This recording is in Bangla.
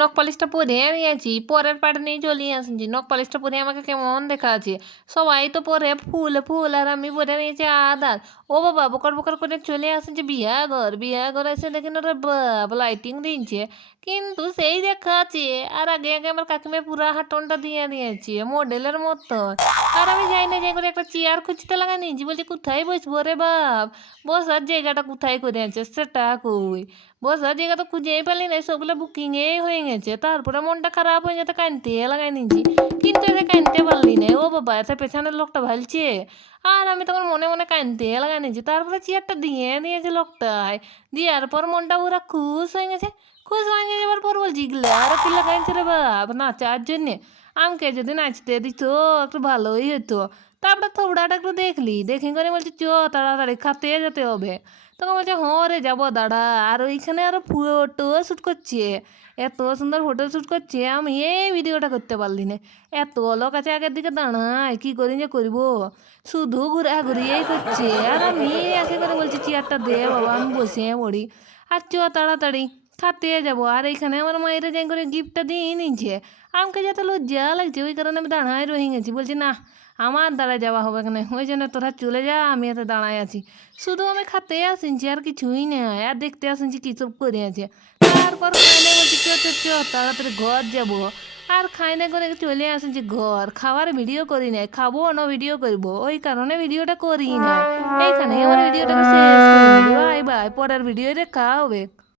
নখ পালিশটা পরে নিয়েছি, পরের পাটা নিয়ে চলে আসছি। নখ পালিশটা পরে আমাকে কেমন দেখাচ্ছে, সবাই তো পরে ফুল ফুল আর আমি পরে নিয়েছি আদার। ও বাবা, বকর বকর করে চলে আসছে বিয়া ঘর এসে দেখেন ওরা বাপ লাইটিং দিচ্ছে, কিন্তু সেই দেখাচ্ছে আর আগে আগে আমার কাকিমা পুরা হাটনটা দিয়ে দিয়েছে মডেলের মতো। আর আমি যাই না, যাই করে একটা চেয়ার খুঁজতে লাগা নিয়েছি, বলছি কোথায় বসবো রে বাপ, বসার জায়গাটা কোথায় করে আছে সেটা কই, বসার জায়গা তো খুঁজেই পেলি না, সবগুলো বুকিংয়েই হয়ে গেছে। তারপরে মনটা খারাপ হয়ে যেতে কানতে লাগাই নিয়েছি, কিন্তু এতে কানতে পারলি না। ও বাবা, এত পেছনের লোকটা ভালছে, আর আমি তখন মনে মনে কানতে লাগাই নিয়েছি। তারপরে চেয়ারটা দিয়ে দিয়েছে লোকটায়, দেওয়ার পর মনটা পুরা খুশ হয়ে গেছে। খুশ হয়ে যাবার পর বলছি, গিলা আরো কি লাগাইছে রে বাপ নাচার জন্যে, আমাকে যদি নাচতে দিত একটু ভালোই হতো। তারপরে থোবড়াটা একটু দেখি করে বলছি চ তাড়াতাড়ি খাতে যেতে হবে। তখন বলছে হ্যাঁ রে যাবো দাঁড়া, আর ওইখানে আরও ফটো শ্যুট করছে, এত সুন্দর ফটো শ্যুট করছে, আমি এই ভিডিওটা করতে পারলি না। এত লোক আছে আগের দিকে দাঁড়ায়, কী করি যে করবো, শুধু ঘুরিয়েই করছে, আর আমি একে করে বলছি চেয়ারটা দে বাবা আমি বসে পড়ি, আর চ তাড়াতাড়ি খাতে যাবো। আর এইখানে আমার মায়ের যাই করে গিফটটা দিয়ে নিচ্ছে, আমাকে যাতে লজ্জা লাগছে ওই কারণে আমি দাঁড়ায় রয়ে গেছি। বলছি না, আমার দ্বারা যাওয়া হবে এখানে, ওই জন্য তোরা চলে যা, আমি এত দাঁড়ায় আছি। শুধু আমি খাতে আসিনছি আর কিছুই নেই, আর দেখতে আসিনছি কী সব করে আছে। তারপর খাইনে বলছি চ চ চ তাড়াতাড়ি ঘর যাবো। আর খাইনে করে চলে আসিনছি ঘর, খাওয়ার ভিডিও করি নাই, খাবো না ভিডিও করবো, ওই কারণে ভিডিওটা করি নাই। এইখানে আমার ভিডিওটাকে শেষ করে দিবি, বাই বাই, পরের ভিডিও দেখা হবে।